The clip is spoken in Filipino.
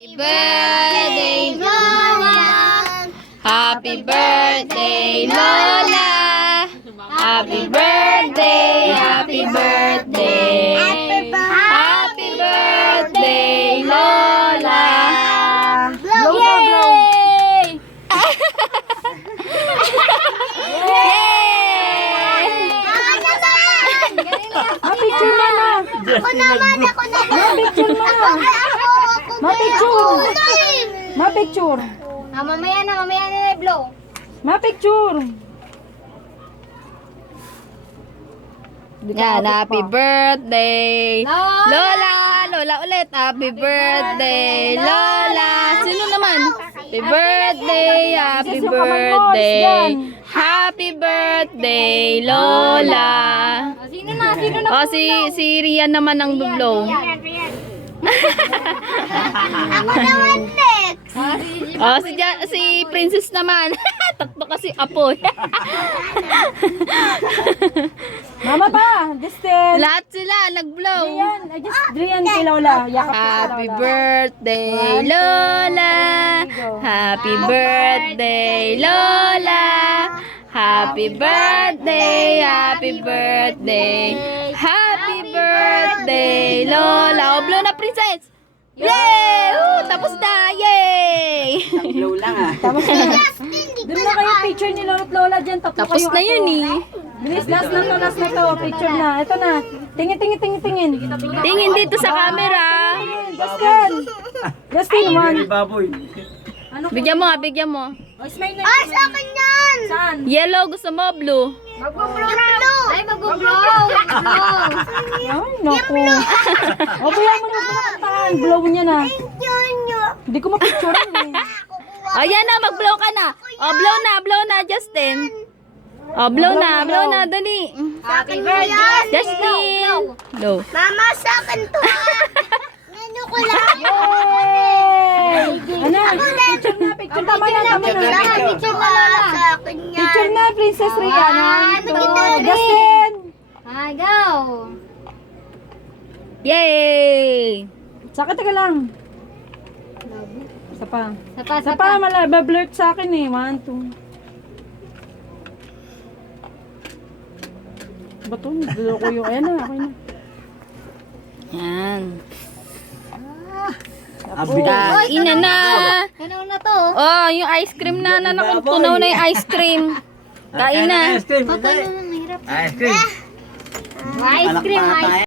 Happy birthday, Lola! Happy birthday, Lola! Happy birthday, happy birthday! Happy birthday, Lola! Yay! Picture mo na. Ako naman. Picture mo na. Ma-picture. Ma-picture. Mamaya na i-blow. Ma-picture. Yan, happy birthday, Lola! Lola ulit, happy birthday, Lola! Sino naman? Happy birthday, happy birthday, happy birthday, Lola! Sino na? O, si Rian naman ang blow. Ako naman next. O, si Princess naman. Tatlo kasi apoy. Mama pa. Distance. Lahat sila nag-blow. Drian. Drian kay Lola. Yakap ko Happy Lola. birthday, Lola! Happy birthday, Lola! Happy birthday, happy birthday, happy birthday, Lola! O, blow na, princess! Yay! Tapos na! Yay! Blow lang ah. Tapos na. Doon na kayo picture ni Lola at Lola dyan. Tatlo Tapos kayo na yun eh. Bilis, last na to. Last na to. Picture na. Ito na. Tingin. Tingin dito sa camera. Justin. Justin, one. Baboy. Bigyan mo nga, bigyan mo. Smile na. Ay, sa akin yan! Saan? Yellow, gusto mo, blue? Mag-blow na! Ay, mag-blow! Ay, naku. O, kaya mo na panakantahan. Blow niya na. Hindi ko mapicture eh. Ayan na, mag-blow ka na. O, blow na, Justin. O, blow na, dali. Happy birthday! Justin! Blow. Mama, sa akin to Ano ko lang? Yay! Ano? Picture tama na. Picture na Lola. Sa akin yan. Picture na, Princess Rihanna. Ano kita, Justin! Ay, go! Yay! Saka taga lang. Isa pa. Sapa. Isa pa, blurt sa akin eh. 1, 2. Bato, nagdalo ko yung, ayan na, okay na. Yan. Abigay. Ina na. Ano na to? Oh, yung ice cream na nanak. Tunaw na yung ice cream. Kain na. Ice cream. Patay na, mahirap. Ice cream. Ice cream, Alak pa ice tayo.